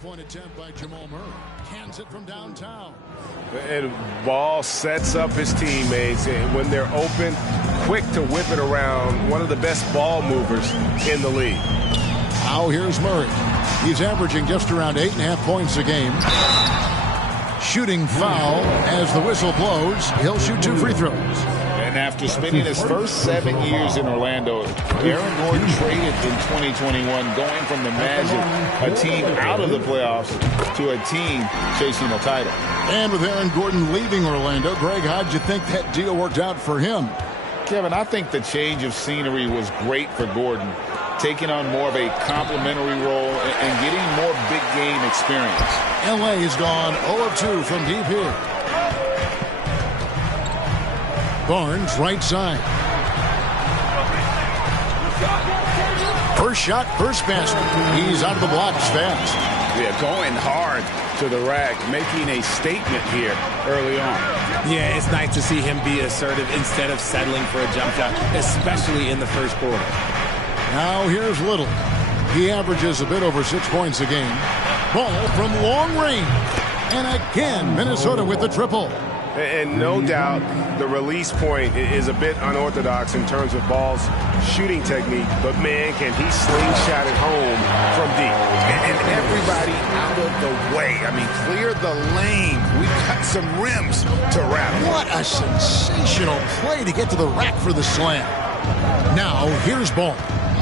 Point attempt by Jamal Murray. Cans it from downtown. And Ball sets up his teammates, and when they're open, quick to whip it around. One of the best ball movers in the league. Now here's Murray. He's averaging just around 8.5 points a game. Shooting foul as the whistle blows. He'll shoot 2 free throws. And after spending his first 7 years in Orlando, Aaron Gordon traded in 2021, going from the Magic, a team out of the playoffs, to a team chasing a title. And with Aaron Gordon leaving Orlando, Greg, how'd you think that deal worked out for him? Kevin, I think the change of scenery was great for Gordon, taking on more of a complimentary role and getting more big game experience. LA has gone 0 of 2 from deep here. Barnes, right side. First shot, first basket. He's out of the blocks fast. Yeah, going hard to the rack, making a statement here early on. Yeah, it's nice to see him be assertive instead of settling for a jump shot, especially in the first quarter. Now here's Little. He averages a bit over 6 points a game. Ball from long range. And again, Minnesota with the triple. And no doubt the release point is a bit unorthodox in terms of Ball's shooting technique, but man, can he slingshot it home from deep. And everybody out of the way. I mean, clear the lane. We got some rims to wrap. What a sensational play to get to the rack for the slam. Now here's Ball.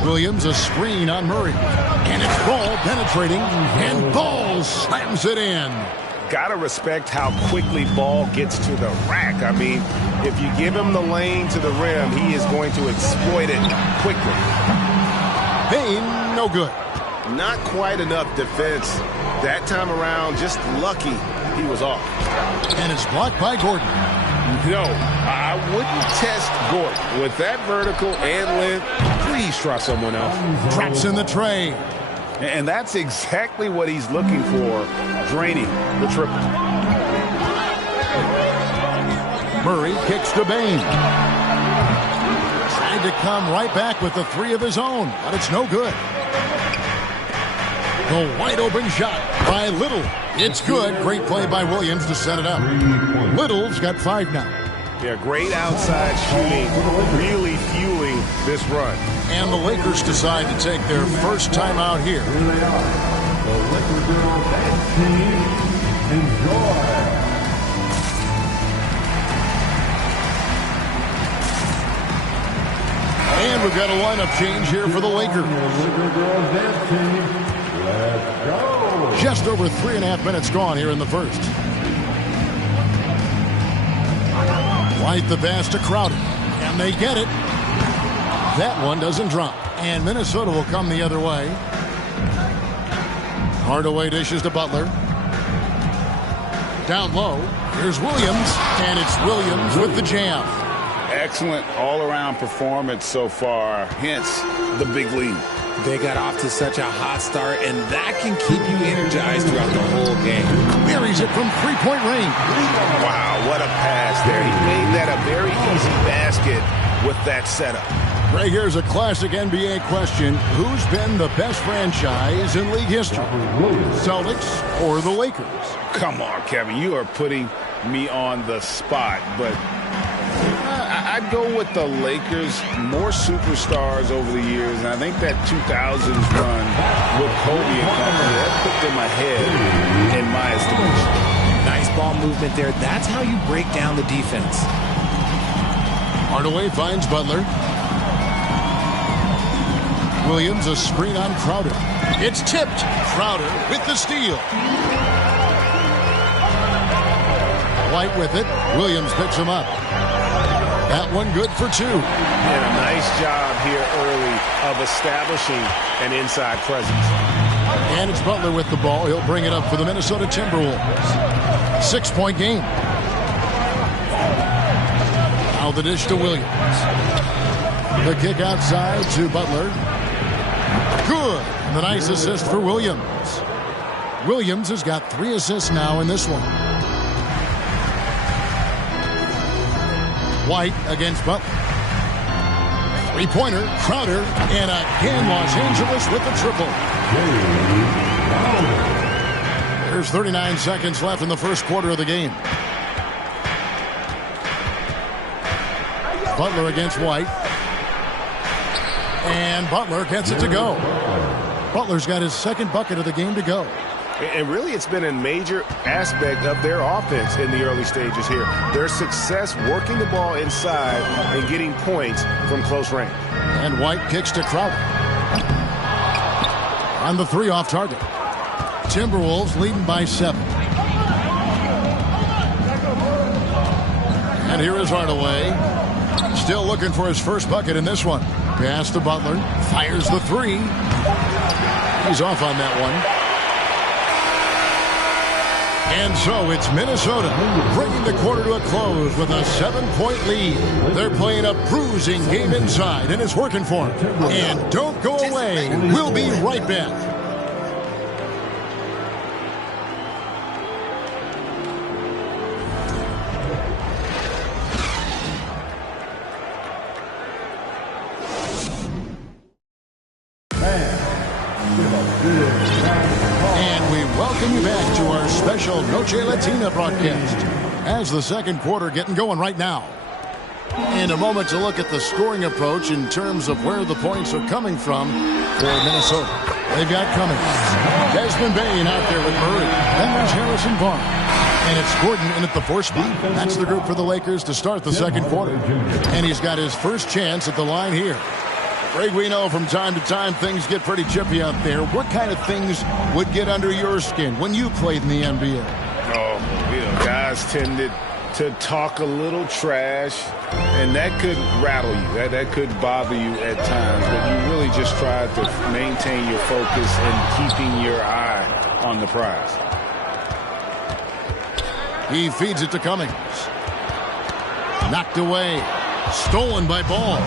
Williams a screen on Murray. And it's Ball penetrating, and Ball slams it in. Gotta respect how quickly Ball gets to the rack. I mean, if you give him the lane to the rim, he is going to exploit it quickly. Payne, no good. Not quite enough defense. That time around, just lucky he was off. And it's blocked by Gordon. No, I wouldn't test Gordon. With that vertical and length, please try someone else. Drops in the tray. And that's exactly what he's looking for, draining the triple. Murray kicks to Bain. Tried to come right back with the 3 of his own, but it's no good. The wide open shot by Little. It's good. Great play by Williams to set it up. Little's got 5 now. Yeah, great outside shooting, really fueling this run. And the Lakers decide to take their first time out here. And we've got a lineup change here for the Lakers. Just over 3.5 minutes gone here in the first. White the pass to Crowder. And they get it. That one doesn't drop. And Minnesota will come the other way. Hardaway dishes to Butler. Down low. Here's Williams. And it's Williams with the jam. Excellent all-around performance so far. Hence the big lead. They got off to such a hot start, and that can keep you energized throughout the whole game. Buries it from three-point range. Wow, what a pass there. He made that a very easy basket with that setup. Right, here's a classic NBA question. Who's been the best franchise in league history? Celtics or the Lakers? Come on, Kevin. You are putting me on the spot, but I'd go with the Lakers. More superstars over the years, and I think that 2000s run with Kobe and company, that put them ahead in my estimation. Nice ball movement there. That's how you break down the defense. Hardaway finds Butler. Williams a screen on Crowder. It's tipped. Crowder with the steal. White with it. Williams picks him up. That one good for 2. And a nice job here early of establishing an inside presence. And it's Butler with the ball. He'll bring it up for the Minnesota Timberwolves. 6-point game. Now the dish to Williams. The kick outside to Butler. Good. And the nice assist for Williams. Williams has got 3 assists now in this one. White against Butler. 3-pointer, Crowder, and again Los Angeles with the triple. There's 39 seconds left in the first quarter of the game. Butler against White. And Butler gets it to go. Butler's got his second bucket of the game to go. And really, it's been a major aspect of their offense in the early stages here. Their success working the ball inside and getting points from close range. And White kicks to Crowder. On the three off target. Timberwolves leading by 7. And here is Hardaway. Still looking for his first bucket in this one. Pass to Butler. Fires the three. He's off on that one. And so it's Minnesota bringing the quarter to a close with a 7-point lead. They're playing a bruising game inside, and it's working for them. And don't go away. We'll be right back. And we welcome you back to our special Noche Latina broadcast as the second quarter getting going right now. In a moment to look at the scoring approach in terms of where the points are coming from for Minnesota. They've got Cummings, Desmond Bain out there with Murray. Then there's Harrison Barnes. And it's Gordon in at the 4 spot. That's the group for the Lakers to start the second quarter. And he's got his first chance at the line here. Greg, we know from time to time things get pretty chippy out there. What kind of things would get under your skin when you played in the NBA? Oh, guys tended to talk a little trash, and that could rattle you. That could bother you at times, but you really just try to maintain your focus and keeping your eye on the prize. He feeds it to Cummings. Knocked away. Stolen by Ball.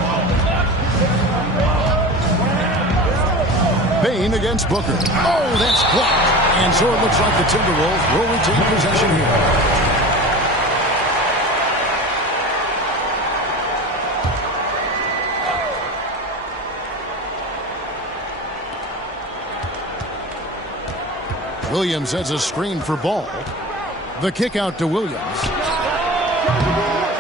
Bain against Booker. Oh, that's blocked. And so it looks like the Timberwolves will retain possession here. Williams sets a screen for Ball. The kick out to Williams.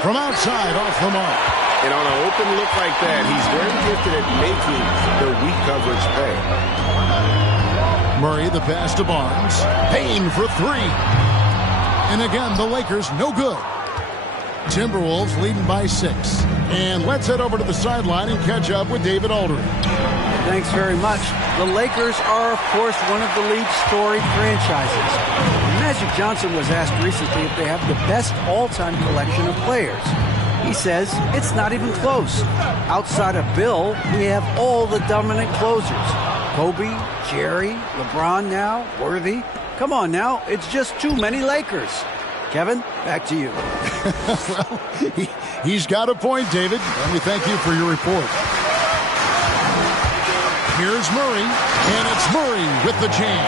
From outside, off the mark. And on an open look like that, he's very gifted at making the weak coverage pay. Murray, the pass to Barnes. Payne for 3. And again, the Lakers no good. Timberwolves leading by 6. And let's head over to the sideline and catch up with David Aldridge. Thanks very much. The Lakers are, of course, one of the league's storied franchises. Magic Johnson was asked recently if they have the best all-time collection of players. He says it's not even close. Outside of Bill, we have all the dominant closers. Kobe, Jerry, LeBron now, Worthy. Come on now, it's just too many Lakers. Kevin, back to you. Well, he's got a point, David, and we thank you for your report. Here's Murray, and it's Murray with the jam.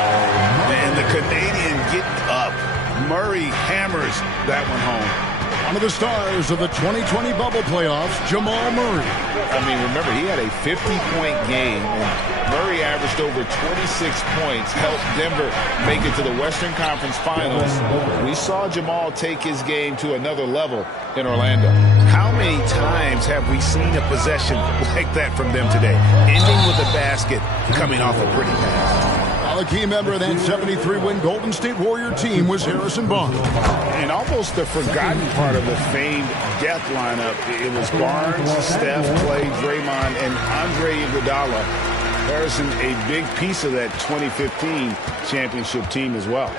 And the Canadian getting up. Murray hammers that one home. One of the stars of the 2020 bubble playoffs, Jamal Murray. I mean, remember, he had a 50-point game, and Murray averaged over 26 points, helped Denver make it to the Western Conference Finals. We saw Jamal take his game to another level in Orlando. How many times have we seen a possession like that from them today? Ending with a basket, coming off a pretty pass. A key member of that 73-win Golden State Warrior team was Harrison Barnes. And almost the forgotten part of the famed death lineup, it was Barnes, Steph, Clay, Draymond, and Andre Iguodala. Harrison, a big piece of that 2015 championship team as well.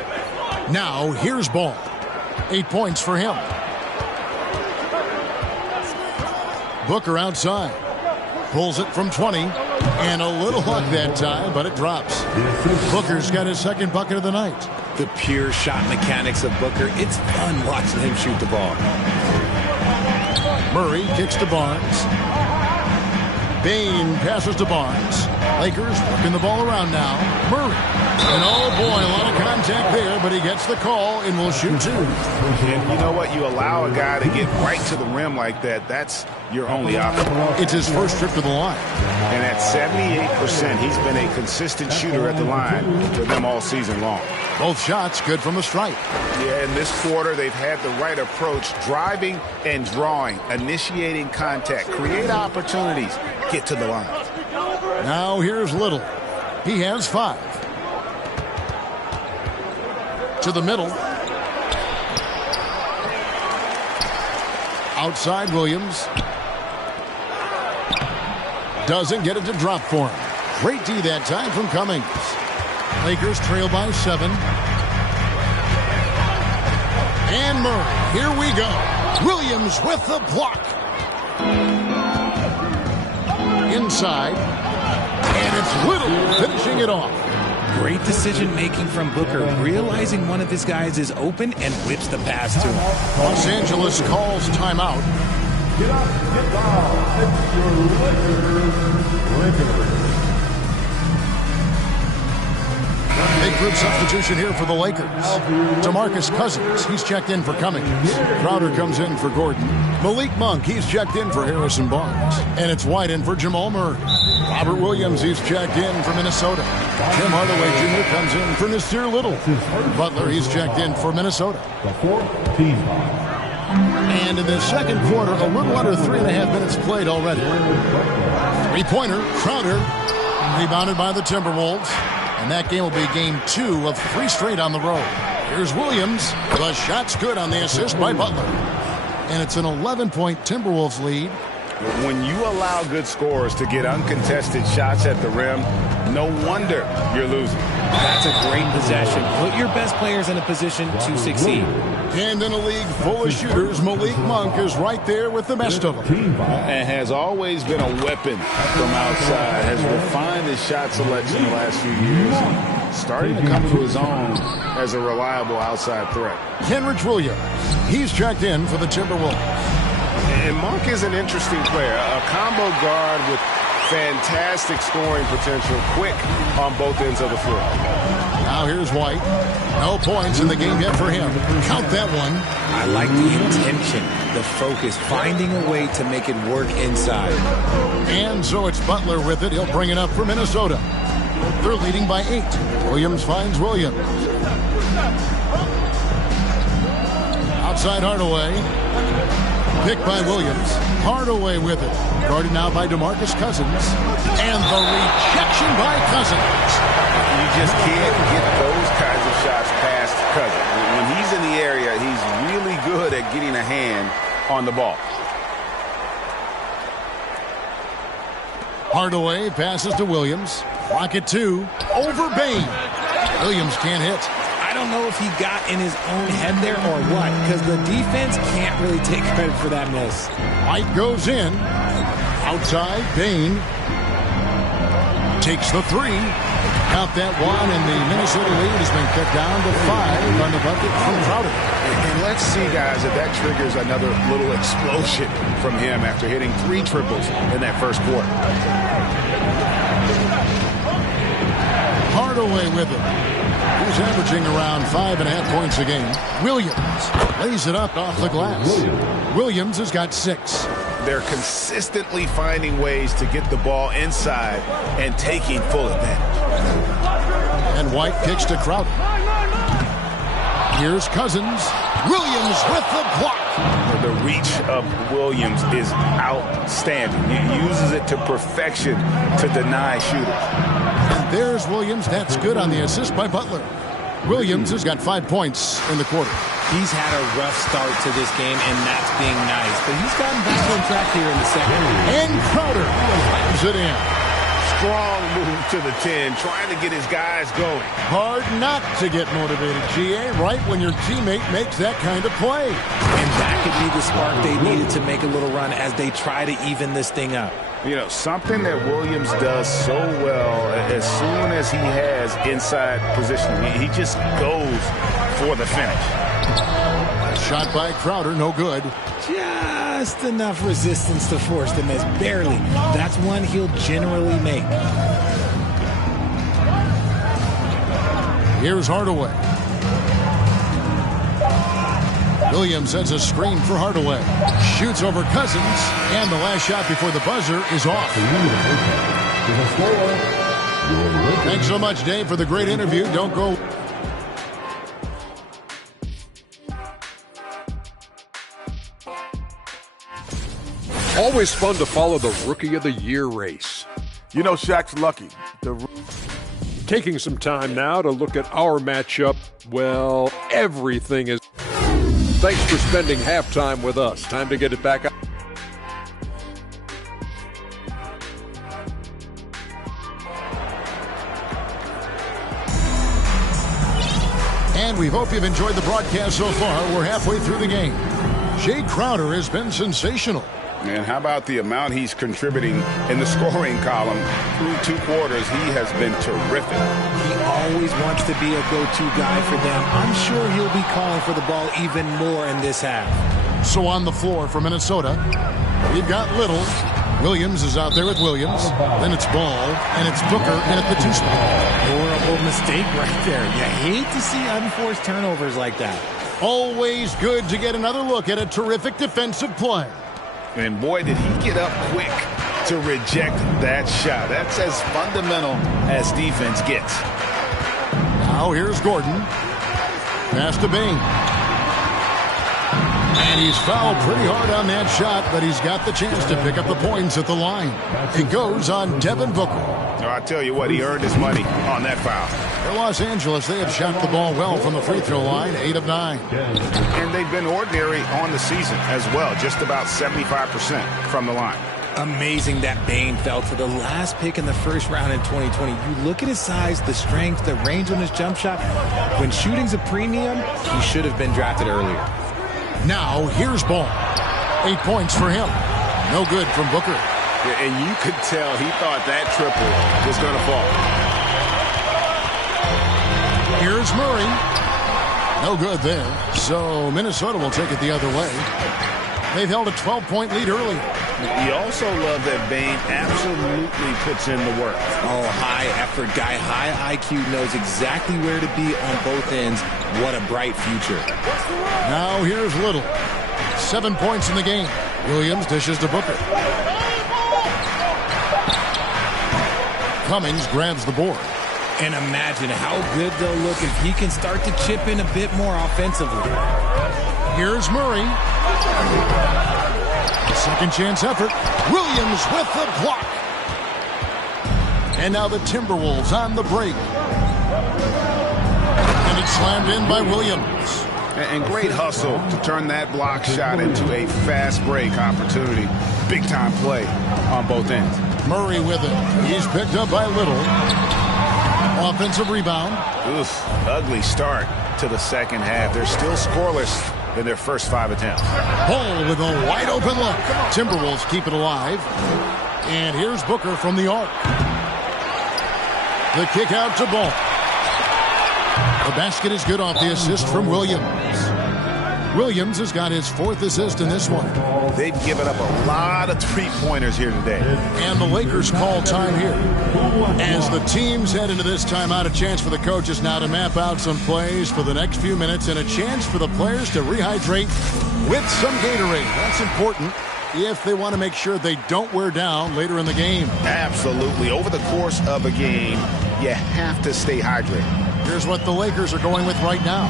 Now, here's Ball. 8 points for him. Booker outside. Pulls it from 20. And a little luck that time, but it drops. Booker's got his second bucket of the night. The pure shot mechanics of Booker. It's fun watching him shoot the ball. Murray kicks to Barnes. Bain passes to Barnes. Lakers working the ball around now. Murray. And oh boy, a lot of contact there, but he gets the call and will shoot two. And you know what? You allow a guy to get right to the rim like that, that's your only option. It's his first trip to the line. And at 78%, he's been a consistent shooter at the line for them all season long. Both shots good from the stripe. Yeah, in this quarter, they've had the right approach, driving and drawing, initiating contact, create opportunities, get to the line. Now here's Little. He has 5. To the middle. Outside Williams. Doesn't get it to drop for him. Great D that time from Cummings. Lakers trail by 7. And Murray. Here we go. Williams with the block. Inside. And it's Little finishing it off. Great decision-making from Booker, realizing one of his guys is open and whips the pass to him. Los Angeles calls timeout. Get up, get down. It's your Lakers. Big group substitution here for the Lakers. DeMarcus Cousins, he's checked in for Cummings. Crowder comes in for Gordon. Malik Monk, he's checked in for Harrison Barnes. And it's White in for Jamal Murray. Robert Williams, he's checked in for Minnesota. Tim Hardaway Jr. comes in for Nasir Little. Butler, he's checked in for Minnesota. The 4th team. And in the second quarter, a little under 3.5 minutes played already. Three-pointer, Crowder, rebounded by the Timberwolves. And that game will be game 2 of 3 straight on the road. Here's Williams. The shot's good on the assist by Butler. And it's an 11-point Timberwolves lead. When you allow good scorers to get uncontested shots at the rim, no wonder you're losing. That's a great possession. Put your best players in a position to succeed. And in a league full of shooters, Malik Monk is right there with the best of them. And has always been a weapon from outside. Has refined his shot selection the last few years. Starting to come to his own as a reliable outside threat. Kenrich Williams, he's checked in for the Timberwolves. And Monk is an interesting player. A combo guard with fantastic scoring potential, quick on both ends of the floor. Now here's White. No points in the game yet for him. Count that one. I like the intention, the focus, finding a way to make it work inside. And so it's Butler with it. He'll bring it up for Minnesota. They're leading by 8. Williams finds Williams. Outside Hardaway. Picked by Williams. Hardaway with it. Guarded now by DeMarcus Cousins. And the rejection by Cousins. You just can't get those kinds of shots past Cousins. When he's in the area, he's really good at getting a hand on the ball. Hardaway passes to Williams. Clock at 2. Over Bain. Williams can't hit. I don't know if he got in his own head there or what, because the defense can't really take credit for that miss. White goes in. Outside, Bain takes the 3. Count that one, and the Minnesota lead has been cut down to 5 on the bucket from Crowder. And let's see, guys, if that triggers another little explosion from him after hitting 3 triples in that first quarter. Hardaway with it. He's averaging around 5.5 points a game. Williams lays it up off the glass. Williams has got 6. They're consistently finding ways to get the ball inside and taking full advantage. And White kicks to Crowder. Here's Cousins. Williams with the block. The reach of Williams is outstanding. He uses it to perfection to deny shooters. And there's Williams. That's good on the assist by Butler. Williams has got 5 points in the quarter. He's had a rough start to this game, and that's being nice. But he's gotten back on track here in the second. And Crowder slams it in. Strong move to the 10, trying to get his guys going. Hard not to get motivated, GA, right when your teammate makes that kind of play. And that could be the spark they needed to make a little run as they try to even this thing up. You know, something that Williams does so well, as soon as he has inside position, he just goes for the finish. Shot by Crowder, no good. Just enough resistance to force the miss. Barely. That's one he'll generally make. Here's Hardaway. Williams sends a screen for Hardaway. Shoots over Cousins, and the last shot before the buzzer is off. Thanks so much, Dave, for the great interview. Don't go. Always fun to follow the Rookie of the Year race. You know Shaq's lucky. Taking some time now to look at our matchup. Well, everything is... Thanks for spending halftime with us. Time to get it back up. And we hope you've enjoyed the broadcast so far. We're halfway through the game. Jay Crowder has been sensational. And how about the amount he's contributing in the scoring column through 2 quarters? He has been terrific. He always wants to be a go-to guy for them. I'm sure he'll be calling for the ball even more in this half. So on the floor for Minnesota, we've got Little. Williams is out there with Williams. Then it's Ball, and it's Booker in at the 2 spot. Horrible mistake right there. You hate to see unforced turnovers like that. Always good to get another look at a terrific defensive play. And boy, did he get up quick to reject that shot. That's as fundamental as defense gets. Now here's Gordon. Pass to Bain. And he's fouled pretty hard on that shot, but he's got the chance to pick up the points at the line. It goes on Devin Booker. Oh, I tell you what, he earned his money on that foul. For Los Angeles, they have shot the ball well from the free throw line, 8 of 9. And they've been ordinary on the season as well, just about 75% from the line. Amazing that Bain fell to the last pick in the first round in 2020. You look at his size, the strength, the range on his jump shot. When shooting's a premium, he should have been drafted earlier. Now, here's Ball. 8 points for him. No good from Booker. Yeah, and you could tell he thought that triple was going to fall. Here's Murray. No good there. So Minnesota will take it the other way. They've held a 12-point lead early. You also love that Bain absolutely puts in the work. Oh, high effort guy, high IQ, knows exactly where to be on both ends. What a bright future. Now here's Little. 7 points in the game. Williams dishes to Booker. Cummings grabs the board. And imagine how good they'll look if he can start to chip in a bit more offensively. Here's Murray. A second chance effort. Williams with the block. And now the Timberwolves on the break. And it's slammed in by Williams. And great hustle to turn that block shot into a fast break opportunity. Big time play on both ends. Murray with it. He's picked up by Little. Offensive rebound. Oof, ugly start to the second half. They're still scoreless in their first 5 attempts. Ball with a wide open look. Timberwolves keep it alive. And here's Booker from the arc. The kick out to Ball. The basket is good off the assist from Williams. Williams has got his 4th assist in this one. They've given up a lot of three-pointers here today. And the Lakers call time here. As the teams head into this timeout, a chance for the coaches now to map out some plays for the next few minutes and a chance for the players to rehydrate with some Gatorade. That's important if they want to make sure they don't wear down later in the game. Absolutely. Over the course of a game, you have to stay hydrated. Here's what the Lakers are going with right now.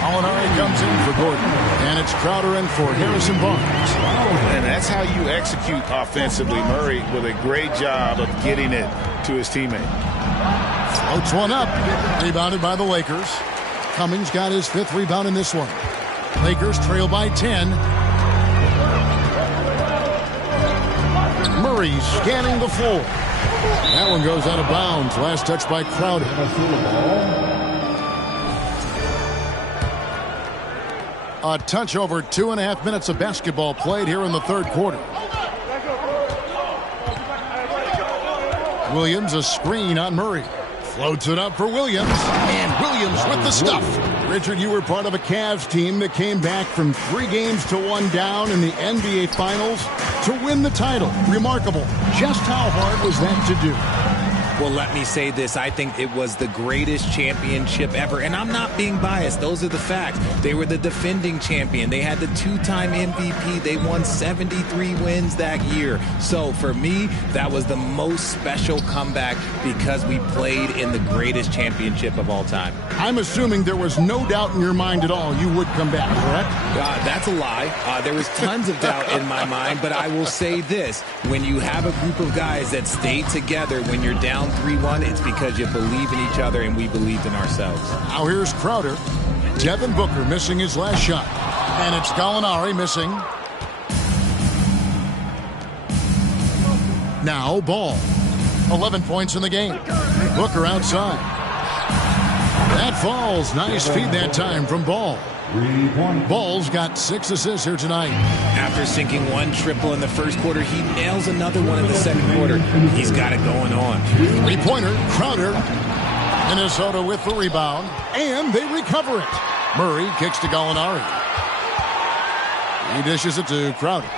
Alinari comes in for Gordon. And it's Crowder in for Harrison Barnes. And that's how you execute offensively. Murray with a great job of getting it to his teammate. Floats one up. Rebounded by the Lakers. Cummings got his 5th rebound in this one. Lakers trail by 10. Murray scanning the floor. That one goes out of bounds. Last touch by Crowder. A touch over 2.5 minutes of basketball played here in the 3rd quarter. Williams a screen on Murray. Floats it up for Williams. And Williams with the stuff. Richard, you were part of a Cavs team that came back from 3 games to 1 down in the NBA Finals to win the title. Remarkable. Just how hard was that to do? Well, let me say this. I think it was the greatest championship ever. And I'm not being biased. Those are the facts. They were the defending champion. They had the 2-time MVP. They won 73 wins that year. So for me, that was the most special comeback because we played in the greatest championship of all time. I'm assuming there was no doubt in your mind at all you would come back, correct? That's a lie. There was tons of doubt in my mind, but I will say this. When you have a group of guys that stay together when you're down 3-1, it's because you believe in each other and we believed in ourselves. Now here's Crowder. Devin Booker missing his last shot. And it's Gallinari missing. Now Ball. 11 points in the game. Booker outside. That falls. Nice feed that time from Ball. Ball's got 6 assists here tonight. After sinking 1 triple in the first quarter, he nails another one in the second quarter. He's got it going on. 3-pointer, Crowder. Minnesota with the rebound, and they recover it. Murray kicks to Gallinari. He dishes it to Crowder.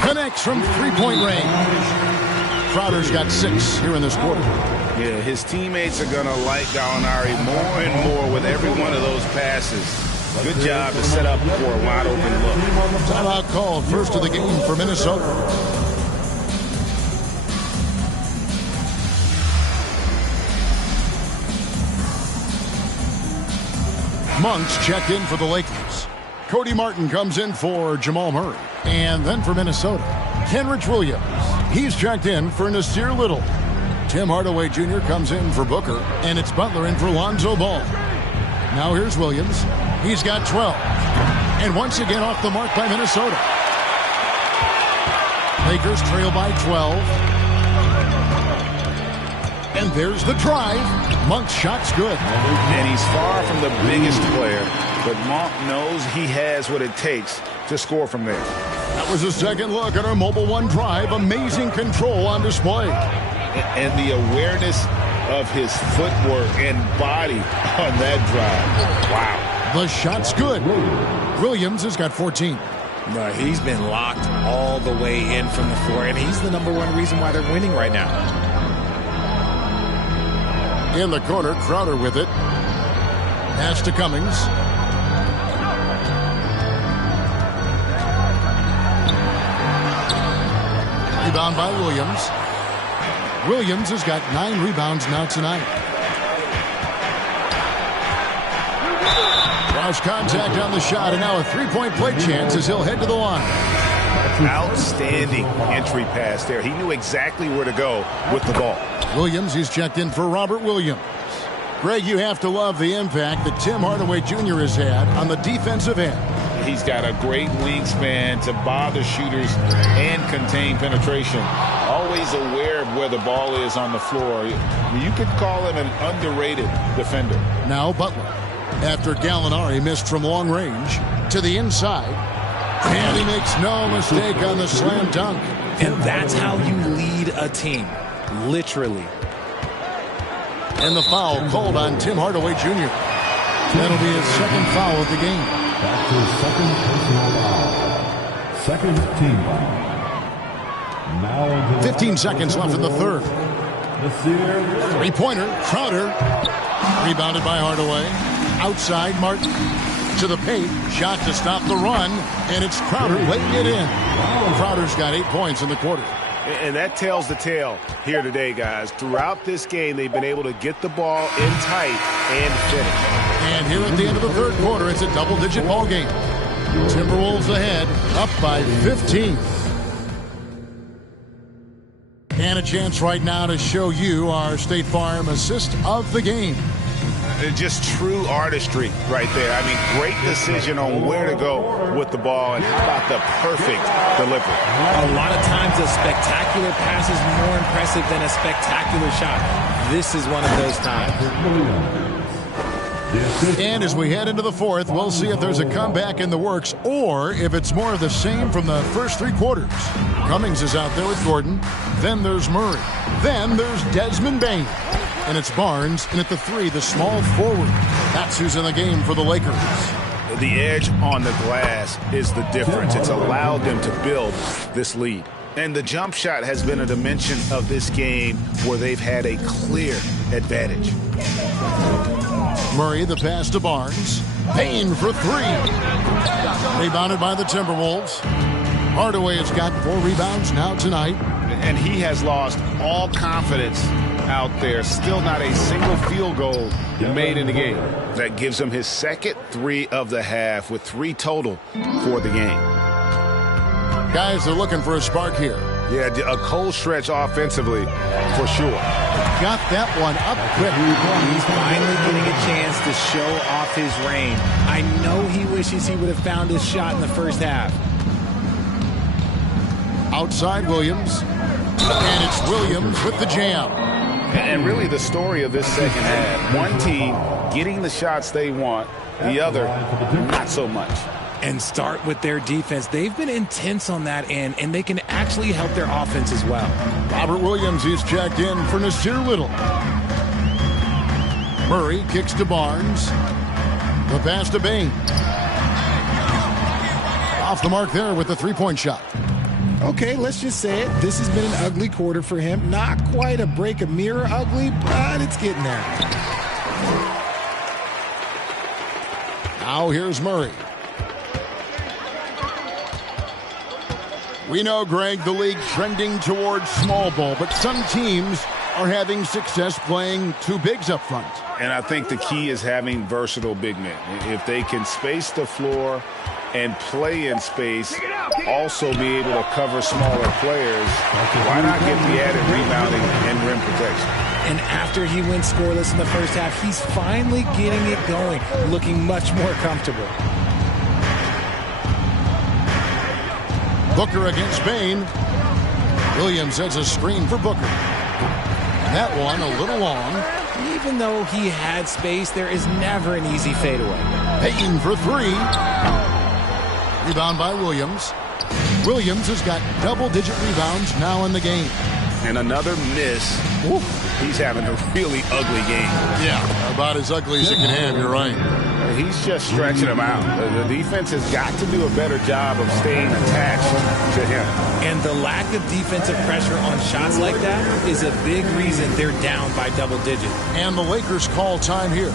Connects from 3-point range. Crowder's got 6 here in this quarter. Yeah, his teammates are going to like Gallinari more and more with every one of those passes. Good job to set up for a wide-open look. Timeout called, first of the game for Minnesota. Monks checked in for the Lakers. Cody Martin comes in for Jamal Murray. And then for Minnesota, Kenrich Williams. He's checked in for Nasir Little. Tim Hardaway Jr. comes in for Booker. And it's Butler in for Lonzo Ball. Now here's Williams. He's got 12. And once again off the mark by Minnesota. Lakers trail by 12. And there's the drive. Monk's shot's good. And he's far from the biggest player, but Monk knows he has what it takes to score from there. That was a second look at our Mobile One drive. Amazing control on display. And the awareness of his footwork and body on that drive. Wow. The shot's good. Williams has got 14. He's been locked all the way in from the floor, and he's the #1 reason why they're winning right now. In the corner, Crowder with it. Pass to Cummings. Rebound by Williams. Williams has got 9 rebounds now tonight. Cross contact on the shot, and now a 3-point play chance as he'll head to the line. Outstanding entry pass there. He knew exactly where to go with the ball. Williams, he's checked in for Robert Williams. Greg, you have to love the impact that Tim Hardaway Jr. has had on the defensive end. He's got a great wingspan to bother shooters and contain penetration. Always aware of where the ball is on the floor. You could call him an underrated defender. Now Butler. After Gallinari missed from long range to the inside. And he makes no mistake on the slam dunk. And that's how you lead a team. Literally. And the foul called on Tim Hardaway Jr. That'll be his second foul of the game. That's his second personal foul. Second team foul. Now 15 seconds left in the third. 3-pointer, Crowder. Rebounded by Hardaway. Outside, Martin. To the paint. Shot to stop the run. And it's Crowder letting it in. Crowder's got 8 points in the quarter. And that tells the tale here today, guys. Throughout this game, they've been able to get the ball in tight and finish. And here at the end of the third quarter, it's a double-digit ball game. Timberwolves ahead, up by 15. And a chance right now to show you our State Farm assist of the game. Just true artistry right there. I mean, great decision on where to go with the ball, and how about the perfect delivery. A lot of times a spectacular pass is more impressive than a spectacular shot. This is one of those times. And as we head into the fourth, we'll see if there's a comeback in the works or if it's more of the same from the first 3 quarters. Cummings is out there with Gordon. Then there's Murray. Then there's Desmond Bain. And it's Barnes, and at the 3, the small forward. That's who's in the game for the Lakers. The edge on the glass is the difference. It's allowed them to build this lead. And the jump shot has been a dimension of this game where they've had a clear advantage. Murray, the pass to Barnes. Bain for 3. Rebounded by the Timberwolves. Hardaway has got 4 rebounds now tonight. And he has lost all confidence out there. Still not a single field goal made in the game. That gives him his second 3 of the half with 3 total for the game. Guys are looking for a spark here. Yeah, a cold stretch offensively for sure. Got that one up quick. He's finally getting a chance to show off his range. I know he wishes he would have found his shot in the first half. Outside Williams. And it's Williams with the jam. And really the story of this second half. One team getting the shots they want, the other not so much. And start with their defense. They've been intense on that end, and they can actually help their offense as well. Robert Williams is checked in for Nasir Little. Murray kicks to Barnes. The pass to Bain. Off the mark there with the 3-point shot. Okay, let's just say it. This has been an ugly quarter for him. Not quite a break a mirror ugly, but it's getting there. Now here's Murray. We know, Greg, the league trending towards small ball, but some teams are having success playing 2 bigs up front. And I think the key is having versatile big men. If they can space the floor and play in space, also be able to cover smaller players, why not get the added rebounding and rim protection? And after he went scoreless in the first half, he's finally getting it going, looking much more comfortable. Booker against Bain. Williams sets a screen for Booker. That one a little long. Even though he had space, there is never an easy fadeaway. Bain for 3. Rebound by Williams. Williams has got double-digit rebounds now in the game. And another miss. Ooh, he's having a really ugly game. Yeah, about as ugly as it can have, you're right. He's just stretching him out. The defense has got to do a better job of staying attached to him. And the lack of defensive pressure on shots like that is a big reason they're down by double digits. And the Lakers call time here.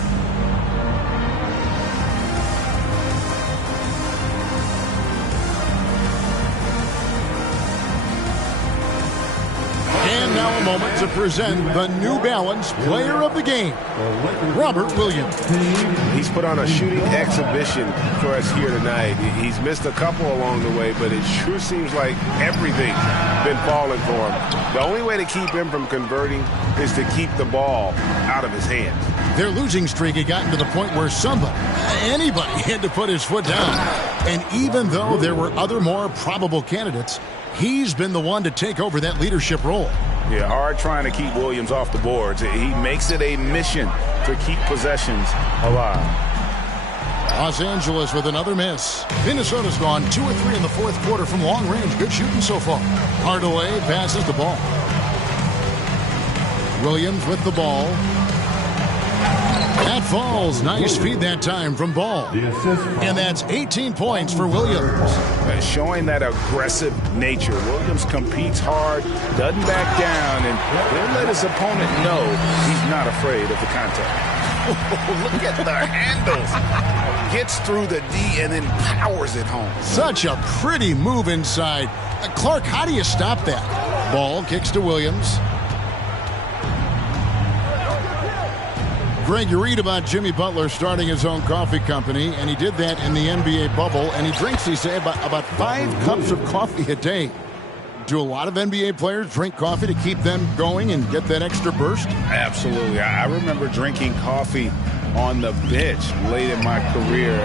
And now a moment to present the New Balance Player of the Game, Robert Williams. He's put on a shooting exhibition for us here tonight. He's missed a couple along the way, but it sure seems like everything's been falling for him. The only way to keep him from converting is to keep the ball out of his hands. Their losing streak had gotten to the point where anybody had to put his foot down. And even though there were other more probable candidates, he's been the one to take over that leadership role. Yeah, hard trying to keep Williams off the boards. He makes it a mission to keep possessions alive. Los Angeles with another miss. Minnesota's gone 2 or 3 in the fourth quarter from long range. Good shooting so far. Hardaway passes the ball. Williams with the ball. That falls. Nice feed that time from Ball. And that's 18 points for Williams. Showing that aggressive nature. Williams competes hard, doesn't back down, and he'll let his opponent know he's not afraid of the contact. Look at the handles. Gets through the D and then powers it home. Such a pretty move inside. Clark, how do you stop that? Ball kicks to Williams. Greg, you read about Jimmy Butler starting his own coffee company, and he did that in the NBA bubble, and he drinks, he said, about 5 cups of coffee a day. Do a lot of NBA players drink coffee to keep them going and get that extra burst? Absolutely. I remember drinking coffee on the bench late in my career.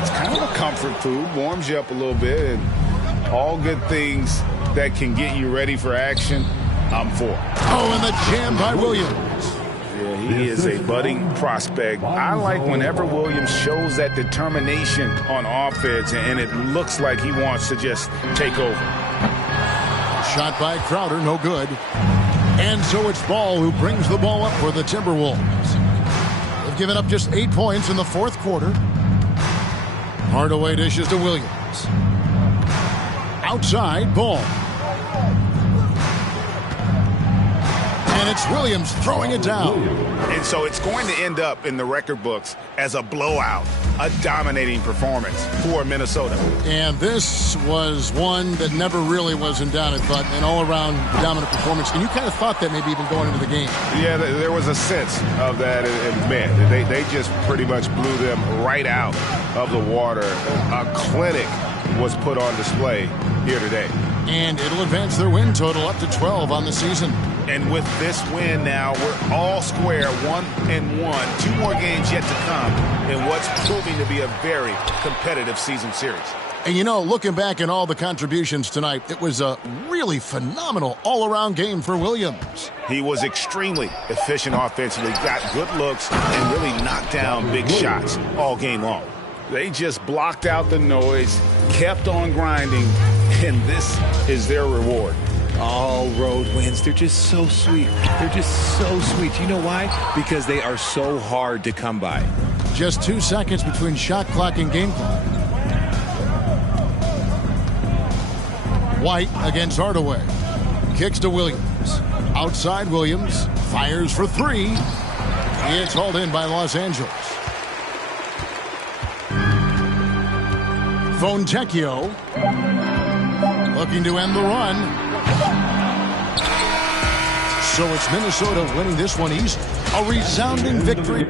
It's kind of a comfort food, warms you up a little bit, and all good things that can get you ready for action, I'm for. Oh, and the jam by Williams. Yeah, he is a budding prospect. I like whenever Williams shows that determination on offense, and it looks like he wants to just take over. Shot by Crowder, no good. And so it's Ball who brings the ball up for the Timberwolves. They've given up just 8 points in the fourth quarter. Hardaway dishes to Williams. Outside, Ball. And it's Williams throwing it down. And so it's going to end up in the record books as a blowout, a dominating performance for Minnesota. And this was one that never really was in doubt, but an all-around dominant performance. And you kind of thought that maybe even going into the game. Yeah, there was a sense of that. And man, they just pretty much blew them right out of the water. A clinic was put on display here today. And it'll advance their win total up to 12 on the season. And with this win now, we're all square, 1-1. 2 more games yet to come in what's proving to be a very competitive season series. And you know, looking back at all the contributions tonight, it was a really phenomenal all-around game for Williams. He was extremely efficient offensively, got good looks, and really knocked down big shots all game long. They just blocked out the noise, kept on grinding, and this is their reward. All road wins. They're just so sweet. They're just so sweet. You know why? Because they are so hard to come by. Just 2 seconds between shot clock and game clock. White against Hardaway. Kicks to Williams. Outside Williams. Fires for 3. It's hauled in by Los Angeles. Fontecchio looking to end the run. So it's Minnesota winning this one easy. A resounding victory.